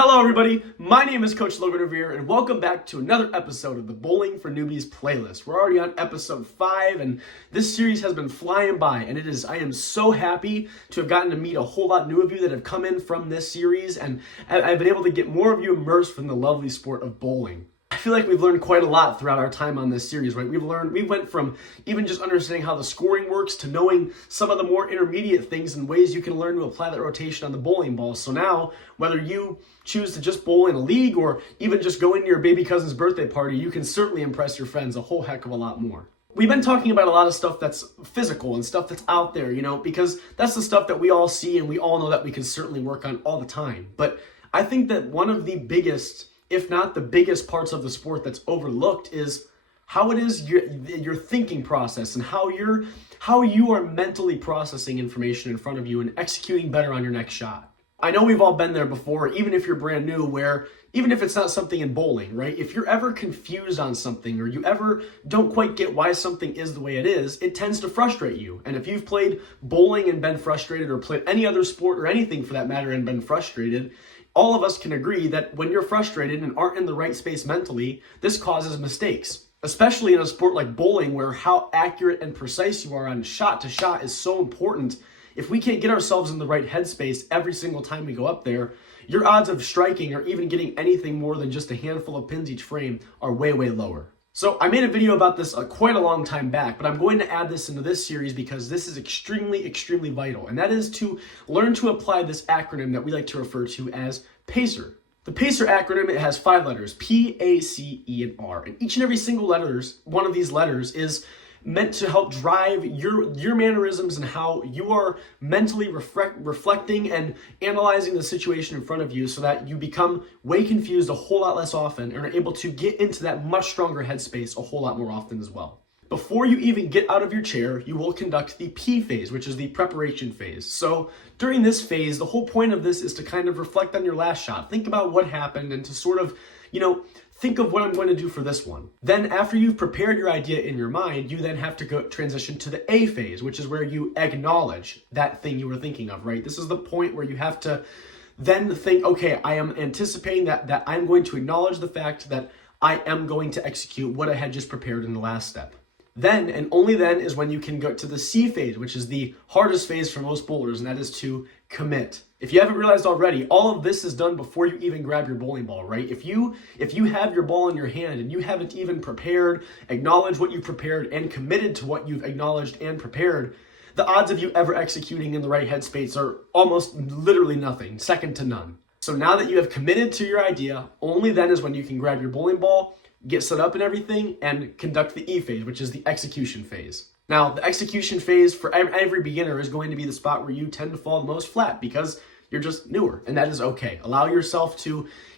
Hello everybody, my name is Coach Logan Revere and welcome back to another episode of the Bowling for Newbies playlist. We're already on episode 5 and this series has been flying by and I am so happy to have gotten to meet a whole lot new of you that have come in from this series, and I've been able to get more of you immersed in the lovely sport of bowling. I feel like we've learned quite a lot throughout our time on this series, right? We went from even just understanding how the scoring works to knowing some of the more intermediate things and ways you can learn to apply that rotation on the bowling ball. So now, whether you choose to just bowl in a league or even just go into your baby cousin's birthday party, you can certainly impress your friends a whole heck of a lot more. We've been talking about a lot of stuff that's physical and stuff that's out there, because that's the stuff that we all see and we all know that we can certainly work on all the time. But I think that one of the biggest, if not the biggest parts of the sport that's overlooked is how it is your thinking process and how you are mentally processing information in front of you and executing better on your next shot. I know we've all been there before, even if you're brand new, where even if it's not something in bowling, right? If you're ever confused on something or you ever don't quite get why something is the way it is, it tends to frustrate you. And if you've played bowling and been frustrated, or played any other sport or anything for that matter and been frustrated, all of us can agree that when you're frustrated and aren't in the right space mentally, this causes mistakes. Especially in a sport like bowling, where how accurate and precise you are on shot to shot is so important. If we can't get ourselves in the right headspace every single time we go up there, your odds of striking or even getting anything more than just a handful of pins each frame are way, way lower. So I made a video about this quite a long time back, but I'm going to add this into this series because this is extremely, extremely vital. And that is to learn to apply this acronym that we like to refer to as PACER. The PACER acronym, it has 5 letters, P, A, C, E, and R. And each and every single one of these letters is meant to help drive your mannerisms and how you are mentally reflecting and analyzing the situation in front of you, so that you become way confused a whole lot less often and are able to get into that much stronger headspace a whole lot more often as well. Before you even get out of your chair, you will conduct the P phase, which is the preparation phase. So during this phase, the whole point of this is to kind of reflect on your last shot. Think about what happened and to sort of, think of what I'm going to do for this one. Then after you've prepared your idea in your mind, you then have to go transition to the A phase, which is where you acknowledge that thing you were thinking of, right? This is the point where you have to then think, okay, I am anticipating that I'm going to acknowledge the fact that I am going to execute what I had just prepared in the last step. Then, and only then, is when you can go to the C phase, which is the hardest phase for most bowlers, and that is to commit. If you haven't realized already, all of this is done before you even grab your bowling ball, right? If you have your ball in your hand and you haven't even prepared, acknowledged what you've prepared, and committed to what you've acknowledged and prepared, the odds of you ever executing in the right headspace are almost literally nothing, second to none. So now that you have committed to your idea, only then is when you can grab your bowling ball, get set up and everything, and conduct the E phase, which is the execution phase. Now, the execution phase for every beginner is going to be the spot where you tend to fall the most flat because you're just newer, and that is okay.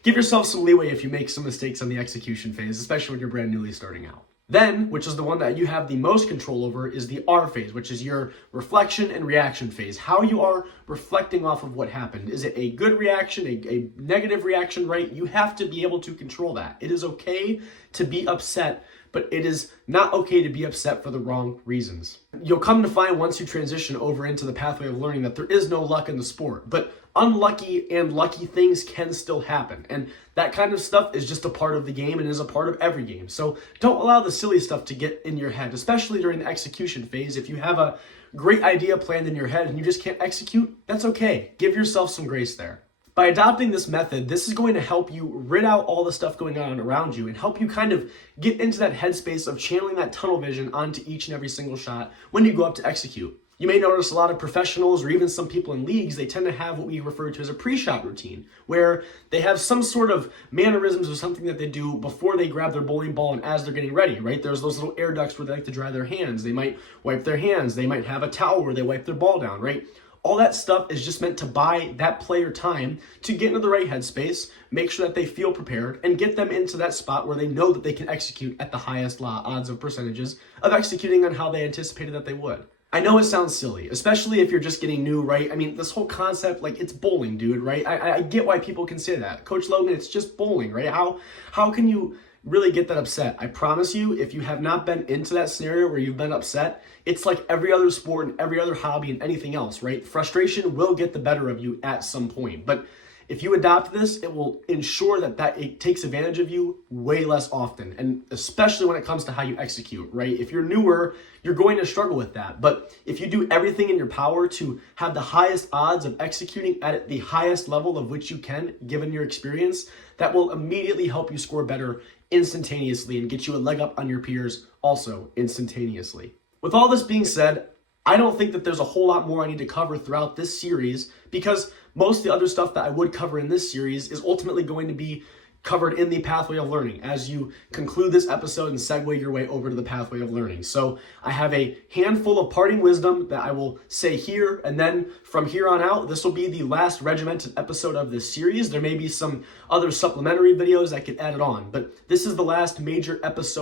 Give yourself some leeway if you make some mistakes on the execution phase, especially when you're brand newly starting out. Then, which is the one that you have the most control over, is the R phase, which is your reflection and reaction phase. How you are reflecting off of what happened. Is it a good reaction, a negative reaction, right? You have to be able to control that. It is okay to be upset, but it is not okay to be upset for the wrong reasons. You'll come to find once you transition over into the pathway of learning that there is no luck in the sport, but unlucky and lucky things can still happen. And that kind of stuff is just a part of the game and is a part of every game. So don't allow the silly stuff to get in your head, especially during the execution phase. If you have a great idea planned in your head and you just can't execute, that's okay. Give yourself some grace there. By adopting this method, this is going to help you rid out all the stuff going on around you and help you kind of get into that headspace of channeling that tunnel vision onto each and every single shot when you go up to execute. You may notice a lot of professionals or even some people in leagues, they tend to have what we refer to as a pre-shot routine, where they have some sort of mannerisms or something that they do before they grab their bowling ball and as they're getting ready, right? There's those little air ducts where they like to dry their hands. They might wipe their hands. They might have a towel where they wipe their ball down, right? All that stuff is just meant to buy that player time to get into the right headspace, make sure that they feel prepared, and get them into that spot where they know that they can execute at the highest odds of percentages of executing on how they anticipated that they would. I know it sounds silly, especially if you're just getting new, right? I mean, this whole concept, it's bowling, dude, right? I get why people can say that. Coach Logan, it's just bowling, right? How can you really get that upset? I promise you, if you have not been into that scenario where you've been upset, it's like every other sport and every other hobby and anything else, right? Frustration will get the better of you at some point. But if you adopt this, it will ensure that it takes advantage of you way less often, and especially when it comes to how you execute, right? If you're newer, you're going to struggle with that. But if you do everything in your power to have the highest odds of executing at the highest level of which you can, given your experience, that will immediately help you score better instantaneously and get you a leg up on your peers also instantaneously. With all this being said, I don't think that there's a whole lot more I need to cover throughout this series, because most of the other stuff that I would cover in this series is ultimately going to be covered in the pathway of learning as you conclude this episode and segue your way over to the pathway of learning. So I have a handful of parting wisdom that I will say here, and then from here on out, this will be the last regimented episode of this series. There may be some other supplementary videos that get added on, but this is the last major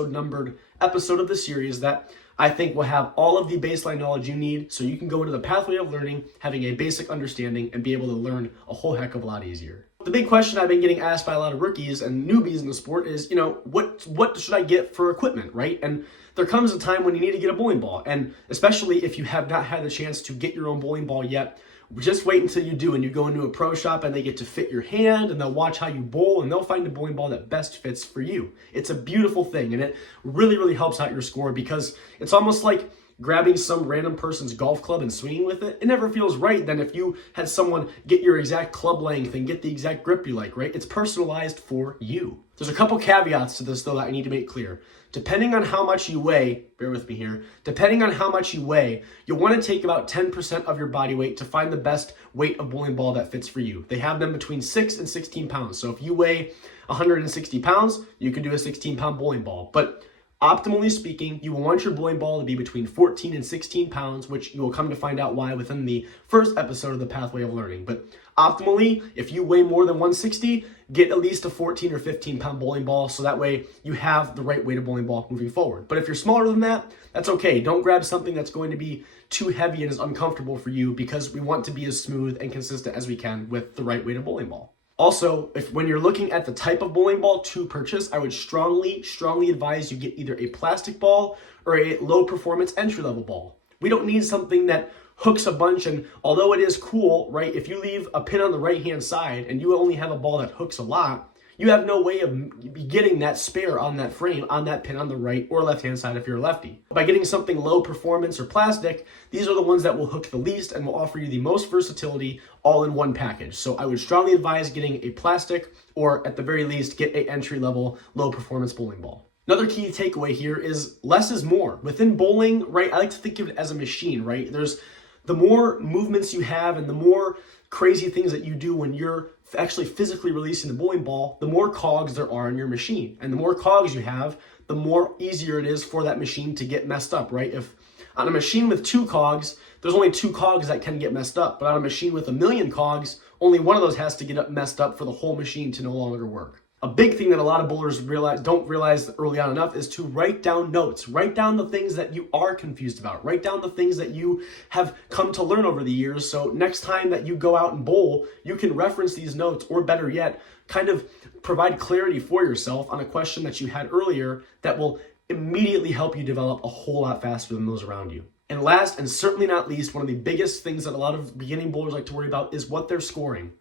numbered episode of the series that I think will have all of the baseline knowledge you need so you can go into the pathway of learning having a basic understanding and be able to learn a whole heck of a lot easier. The big question I've been getting asked by a lot of rookies and newbies in the sport is, what should I get for equipment, right? And there comes a time when you need to get a bowling ball, and especially if you have not had the chance to get your own bowling ball yet, just wait until you do and you go into a pro shop and they get to fit your hand and they'll watch how you bowl and they'll find a bowling ball that best fits for you. It's a beautiful thing, and it really, really helps out your score, because it's almost like grabbing some random person's golf club and swinging with it. It never feels right than if you had someone get your exact club length and get the exact grip you like, right? It's personalized for you. There's a couple caveats to this though that I need to make clear. Depending on how much you weigh, bear with me here, depending on how much you weigh, you'll want to take about 10% of your body weight to find the best weight of bowling ball that fits for you. They have them between 6 and 16 pounds. So if you weigh 160 pounds, you can do a 16-pound bowling ball. But optimally speaking, you will want your bowling ball to be between 14 and 16 pounds, which you will come to find out why within the first episode of the Pathway of Learning. But optimally, if you weigh more than 160, get at least a 14 or 15 pound bowling ball, so that way you have the right weight of bowling ball moving forward. But if you're smaller than that, that's okay. Don't grab something that's going to be too heavy and is uncomfortable for you, because we want to be as smooth and consistent as we can with the right weight of bowling ball. Also, when you're looking at the type of bowling ball to purchase, I would strongly advise you get either a plastic ball or a low performance entry level ball. We don't need something that hooks a bunch, and although it is cool, right, if you leave a pin on the right hand side and you only have a ball that hooks a lot, you have no way of getting that spare on that frame, on that pin on the right or left hand side if you're a lefty. By getting something low performance or plastic, these are the ones that will hook the least and will offer you the most versatility all in one package. So I would strongly advise getting a plastic, or at the very least, get a entry level low performance bowling ball. Another key takeaway here is less is more. Within bowling, right, I like to think of it as a machine, right? There's the more movements you have and the more crazy things that you do when you're actually physically releasing the bowling ball, the more cogs there are in your machine. And the more cogs you have, the more easier it is for that machine to get messed up, right? If on a machine with 2 cogs, there's only 2 cogs that can get messed up. But on a machine with 1,000,000 cogs, only one of those has to get messed up for the whole machine to no longer work. A big thing that a lot of bowlers don't realize early on enough is to write down notes. Write down the things that you are confused about. Write down the things that you have come to learn over the years, so next time that you go out and bowl, you can reference these notes, or better yet, kind of provide clarity for yourself on a question that you had earlier that will immediately help you develop a whole lot faster than those around you. And last, and certainly not least, one of the biggest things that a lot of beginning bowlers like to worry about is what they're scoring.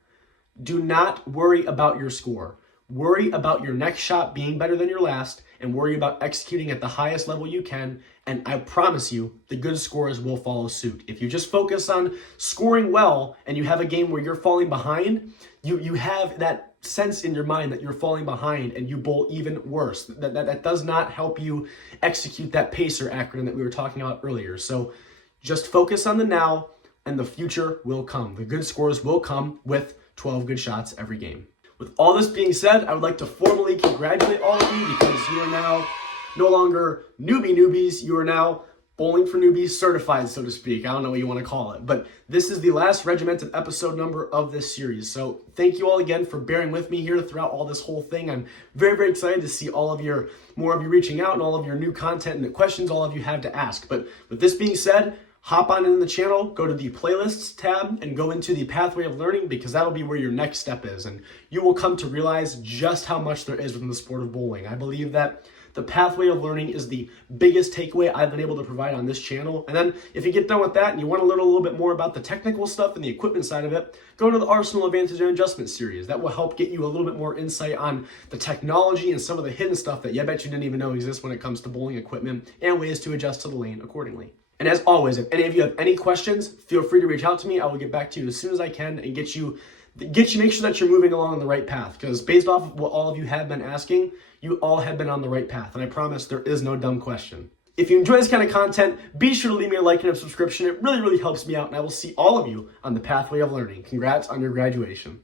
Do not worry about your score. Worry about your next shot being better than your last, and worry about executing at the highest level you can, and I promise you, the good scores will follow suit. If you just focus on scoring well, and you have a game where you're falling behind, you have that sense in your mind that you're falling behind, and you bowl even worse. That does not help you execute that pacer acronym that we were talking about earlier. So just focus on the now, and the future will come. The good scores will come with 12 good shots every game. With all this being said, I would like to formally congratulate all of you, because you are now no longer newbies. You are now Bowling for Newbies certified, so to speak. I don't know what you want to call it, but this is the last regimented episode number of this series. So thank you all again for bearing with me here throughout all this whole thing. I'm very, very excited to see more of you reaching out and all of your new content and the questions all of you have to ask. But with this being said, hop on in the channel, go to the playlists tab, and go into the pathway of learning, because that'll be where your next step is. And you will come to realize just how much there is within the sport of bowling. I believe that the pathway of learning is the biggest takeaway I've been able to provide on this channel. And then if you get done with that and you want to learn a little bit more about the technical stuff and the equipment side of it, go to the Arsenal Advantage and Adjustment series. That will help get you a little bit more insight on the technology and some of the hidden stuff that I bet you didn't even know exists when it comes to bowling equipment and ways to adjust to the lane accordingly. And as always, if any of you have any questions, feel free to reach out to me. I will get back to you as soon as I can and make sure that you're moving along on the right path. Because based off of what all of you have been asking, you all have been on the right path. And I promise there is no dumb question. If you enjoy this kind of content, be sure to leave me a like and a subscription. It really, really helps me out. And I will see all of you on the pathway of learning. Congrats on your graduation.